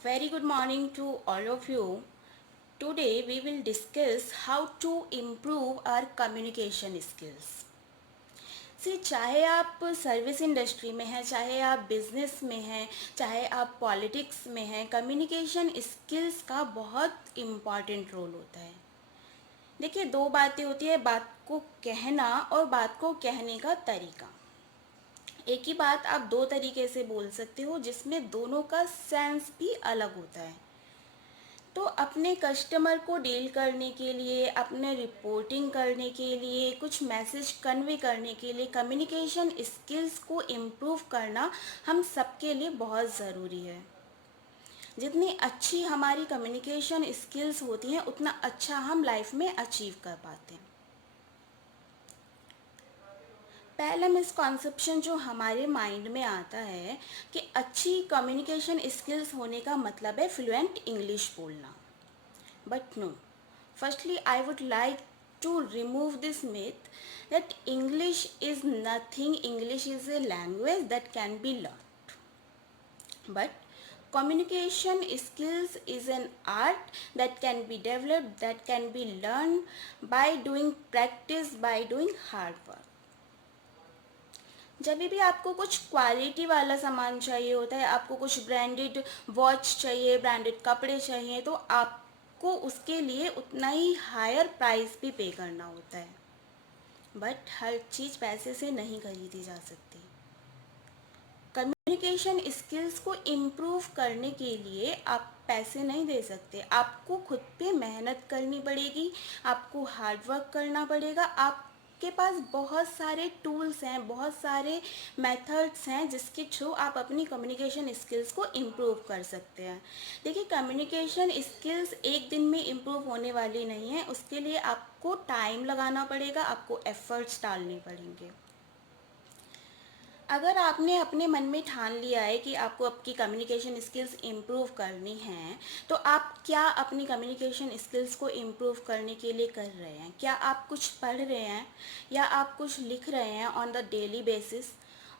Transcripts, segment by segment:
very good morning to all of you. Today we will discuss how to improve our communication skills. सी चाहे आप service industry में हैं, चाहे आप business में हैं, चाहे आप पॉलिटिक्स में हैं, कम्युनिकेशन स्किल्स का बहुत इम्पॉर्टेंट रोल होता है। देखिए, दो बातें होती है, बात को कहना और बात को कहने का तरीका। एक ही बात आप दो तरीके से बोल सकते हो, जिसमें दोनों का सेंस भी अलग होता है। तो अपने कस्टमर को डील करने के लिए, अपने रिपोर्टिंग करने के लिए, कुछ मैसेज कन्वे करने के लिए कम्युनिकेशन स्किल्स को इम्प्रूव करना हम सबके लिए बहुत ज़रूरी है। जितनी अच्छी हमारी कम्युनिकेशन स्किल्स होती हैं, उतना अच्छा हम लाइफ में अचीव कर पाते हैं। पहला मिसकॉन्सेप्शन जो हमारे माइंड में आता है कि अच्छी कम्युनिकेशन स्किल्स होने का मतलब है फ्लुएंट इंग्लिश बोलना। But no. Firstly, I would like to remove this myth that English is nothing. English is a language that can be learned. But communication skills is an art that can be developed, that can be learned by doing practice, by doing hard work. जब भी आपको कुछ quality वाला सामान चाहिए होता है, आपको कुछ ब्रांडेड वॉच चाहिए, ब्रांडेड कपड़े चाहिए, तो आपको उसके लिए उतना ही हायर प्राइस भी पे करना होता है। बट हर चीज़ पैसे से नहीं खरीदी जा सकती। कम्युनिकेशन स्किल्स को इम्प्रूव करने के लिए आप पैसे नहीं दे सकते, आपको खुद पे मेहनत करनी पड़ेगी, आपको हार्ड वर्क करना पड़ेगा। आपके पास बहुत सारे टूल्स हैं, बहुत सारे मेथड्स हैं जिसके थ्रू आप अपनी कम्युनिकेशन स्किल्स को इम्प्रूव कर सकते हैं। देखिए, कम्युनिकेशन स्किल्स एक दिन में इम्प्रूव होने वाली नहीं है, उसके लिए आपको टाइम लगाना पड़ेगा, आपको एफर्ट्स डालने पड़ेंगे। अगर आपने अपने मन में ठान लिया है कि आपको आपकी कम्युनिकेशन स्किल्स इम्प्रूव करनी हैं, तो आप क्या अपनी कम्युनिकेशन स्किल्स को इम्प्रूव करने के लिए कर रहे हैं? क्या आप कुछ पढ़ रहे हैं या आप कुछ लिख रहे हैं ऑन द डेली बेसिस?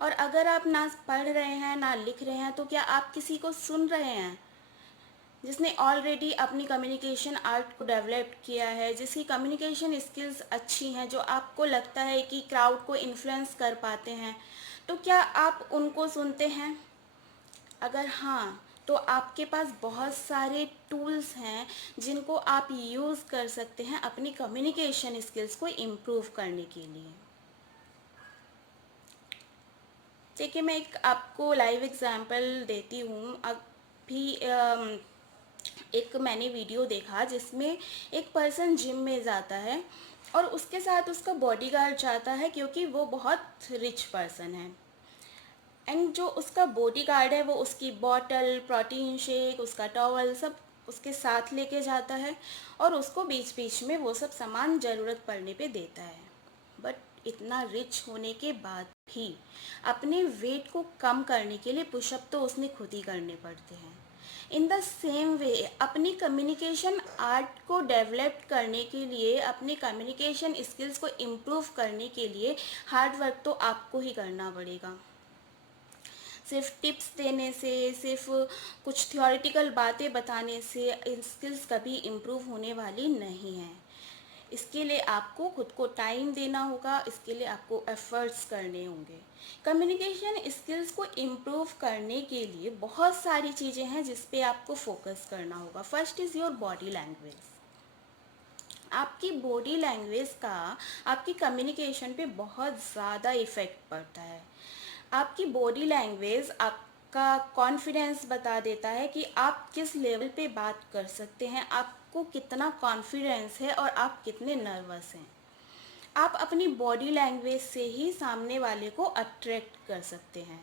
और अगर आप ना पढ़ रहे हैं ना लिख रहे हैं, तो क्या आप किसी को सुन रहे हैं जिसने ऑलरेडी अपनी कम्युनिकेशन आर्ट को डेवलप किया है, जिसकी कम्युनिकेशन स्किल्स अच्छी हैं, जो आपको लगता है कि क्राउड को इन्फ्लुएंस कर पाते हैं? तो क्या आप उनको सुनते हैं? अगर हाँ, तो आपके पास बहुत सारे टूल्स हैं जिनको आप यूज़ कर सकते हैं अपनी कम्युनिकेशन स्किल्स को इम्प्रूव करने के लिए। देखिए, मैं एक आपको लाइव एग्जांपल देती हूँ। अभी एक मैंने वीडियो देखा जिसमें एक पर्सन जिम में जाता है और उसके साथ उसका बॉडीगार्ड जाता है, क्योंकि वो बहुत रिच पर्सन है। एंड जो उसका बॉडीगार्ड है वो उसकी बॉटल, प्रोटीन शेक, उसका टॉवल सब उसके साथ लेके जाता है और उसको बीच बीच में वो सब सामान ज़रूरत पड़ने पे देता है। बट इतना रिच होने के बाद भी अपने वेट को कम करने के लिए पुशअप तो उसने खुद ही करने पड़ते हैं। इन द सेम वे, अपनी कम्युनिकेशन आर्ट को डेवलप करने के लिए, अपनी कम्युनिकेशन स्किल्स को इम्प्रूव करने के लिए हार्ड वर्क तो आपको ही करना पड़ेगा। सिर्फ टिप्स देने से, सिर्फ कुछ थ्योरेटिकल बातें बताने से स्किल्स कभी इम्प्रूव होने वाली नहीं हैं। इसके लिए आपको खुद को टाइम देना होगा, इसके लिए आपको एफ़र्ट्स करने होंगे। कम्युनिकेशन स्किल्स को इम्प्रूव करने के लिए बहुत सारी चीज़ें हैं जिस पे आपको फोकस करना होगा। First is your body language. आपकी बॉडी लैंग्वेज का आपकी कम्युनिकेशन पे बहुत ज़्यादा इफ़ेक्ट पड़ता है। आपकी बॉडी लैंग्वेज आपका कॉन्फिडेंस बता देता है कि आप किस लेवल पे बात कर सकते हैं, आपको कितना कॉन्फिडेंस है और आप कितने नर्वस हैं। आप अपनी बॉडी लैंग्वेज से ही सामने वाले को अट्रैक्ट कर सकते हैं।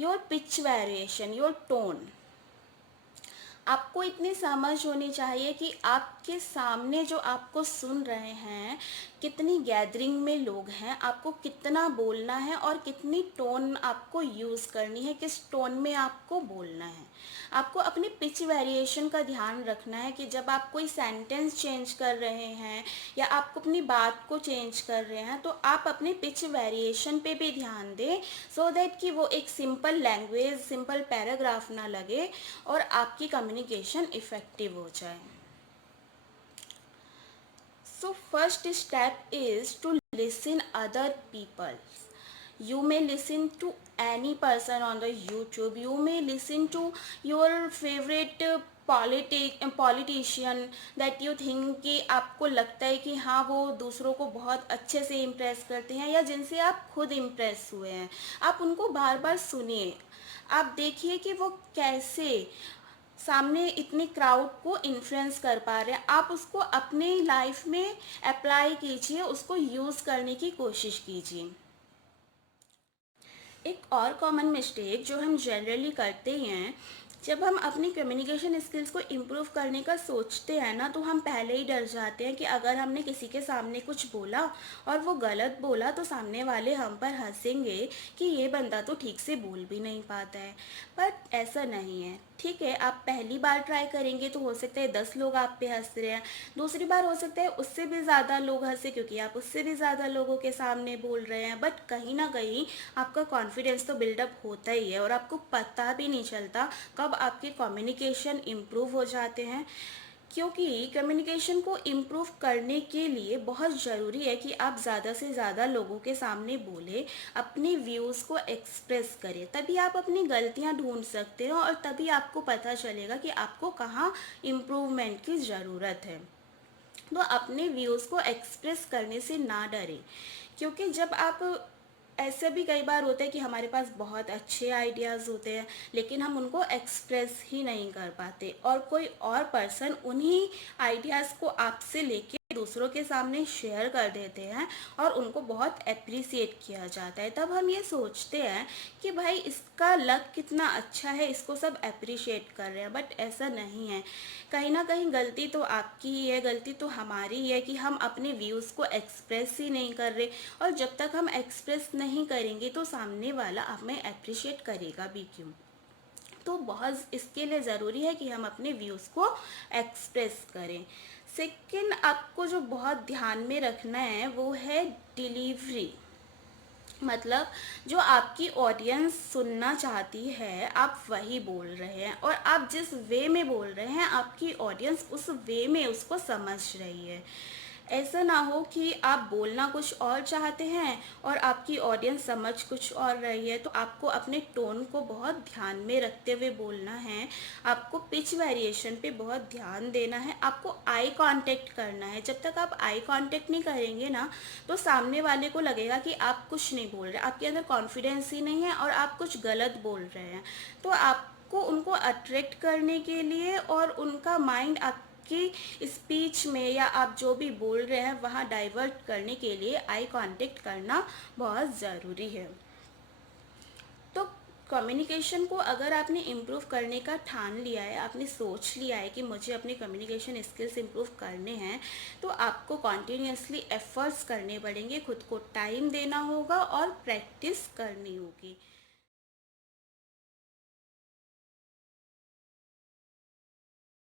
Your pitch variation, your tone, आपको इतनी समझ होनी चाहिए कि आपके सामने जो आपको सुन रहे हैं, कितनी गैदरिंग में लोग हैं, आपको कितना बोलना है और कितनी टोन आपको यूज़ करनी है, किस टोन में आपको बोलना है। आपको अपनी पिच वेरिएशन का ध्यान रखना है कि जब आप कोई सेंटेंस चेंज कर रहे हैं या आप अपनी बात को चेंज कर रहे हैं, तो आप अपने पिच वेरिएशन पे भी ध्यान दें, सो दैट कि वो एक सिंपल लैंग्वेज, सिंपल पैराग्राफ ना लगे और आपकी कम्युनिकेशन इफ़ेक्टिव हो जाए। So first step is to listen other people. You may listen to any person on the YouTube. You may listen to your favorite politician that you think कि आपको लगता है कि हाँ वो दूसरों को बहुत अच्छे से इम्प्रेस करते हैं या जिनसे आप खुद इम्प्रेस हुए हैं। आप उनको बार बार सुनिए, आप देखिए कि वो कैसे सामने इतनी क्राउड को इन्फ्लुएंस कर पा रहे हैं। आप उसको अपने लाइफ में अप्लाई कीजिए, उसको यूज़ करने की कोशिश कीजिए। एक और कॉमन मिस्टेक जो हम जनरली करते हैं, जब हम अपनी कम्युनिकेशन स्किल्स को इम्प्रूव करने का सोचते हैं ना, तो हम पहले ही डर जाते हैं कि अगर हमने किसी के सामने कुछ बोला और वो गलत बोला तो सामने वाले हम पर हंसेंगे कि ये बंदा तो ठीक से बोल भी नहीं पाता है। बट ऐसा नहीं है। ठीक है, आप पहली बार ट्राई करेंगे तो हो सकता है 10 लोग आप पे हंस रहे हैं, दूसरी बार हो सकता है उससे भी ज़्यादा लोग हंसे क्योंकि आप उससे भी ज़्यादा लोगों के सामने बोल रहे हैं। बट कहीं ना कहीं आपका कॉन्फिडेंस तो बिल्डअप होता ही है और आपको पता भी नहीं चलता कब आपके कम्युनिकेशन इम्प्रूव हो जाते हैं। क्योंकि कम्युनिकेशन को इम्प्रूव करने के लिए बहुत ज़रूरी है कि आप ज़्यादा से ज़्यादा लोगों के सामने बोलें, अपने व्यूज़ को एक्सप्रेस करें, तभी आप अपनी गलतियां ढूंढ सकते हो और तभी आपको पता चलेगा कि आपको कहाँ इम्प्रूवमेंट की ज़रूरत है। तो अपने व्यूज़ को एक्सप्रेस करने से ना डरें, क्योंकि जब आप ऐसे भी कई बार होता है कि हमारे पास बहुत अच्छे आइडियाज़ होते हैं लेकिन हम उनको एक्सप्रेस ही नहीं कर पाते और कोई और पर्सन उन्हीं आइडियाज़ को आपसे लेके दूसरों के सामने शेयर कर देते हैं और उनको बहुत अप्रिसिएट किया जाता है। तब हम ये सोचते हैं कि भाई इसका लक कितना अच्छा है, इसको सब अप्रिशिएट कर रहे हैं। बट ऐसा नहीं है, कहीं ना कहीं गलती तो आपकी ही है, गलती तो हमारी ही है कि हम अपने व्यूज़ को एक्सप्रेस ही नहीं कर रहे। और जब तक हम एक्सप्रेस नहीं करेंगे तो सामने वाला हमें अप्रिशिएट करेगा भी क्यों। तो बहुत इसके लिए ज़रूरी है कि हम अपने व्यूज़ को एक्सप्रेस करें। सेकंड, आपको जो बहुत ध्यान में रखना है वो है डिलीवरी। मतलब जो आपकी ऑडियंस सुनना चाहती है आप वही बोल रहे हैं और आप जिस वे में बोल रहे हैं आपकी ऑडियंस उस वे में उसको समझ रही है। ऐसा ना हो कि आप बोलना कुछ और चाहते हैं और आपकी ऑडियंस समझ कुछ और रही है। तो आपको अपने टोन को बहुत ध्यान में रखते हुए बोलना है, आपको पिच वेरिएशन पे बहुत ध्यान देना है, आपको आई कांटेक्ट करना है। जब तक आप आई कांटेक्ट नहीं करेंगे ना, तो सामने वाले को लगेगा कि आप कुछ नहीं बोल रहे, आपके अंदर कॉन्फिडेंस ही नहीं है और आप कुछ गलत बोल रहे हैं। तो आपको उनको अट्रैक्ट करने के लिए और उनका माइंड आपकी स्पीच में या आप जो भी बोल रहे हैं वहाँ डाइवर्ट करने के लिए आई कांटेक्ट करना बहुत ज़रूरी है। तो कम्युनिकेशन को अगर आपने इम्प्रूव करने का ठान लिया है, आपने सोच लिया है कि मुझे अपने कम्युनिकेशन स्किल्स इम्प्रूव करने हैं, तो आपको कॉन्टिन्यूसली एफर्ट्स करने पड़ेंगे, खुद को टाइम देना होगा और प्रैक्टिस करनी होगी।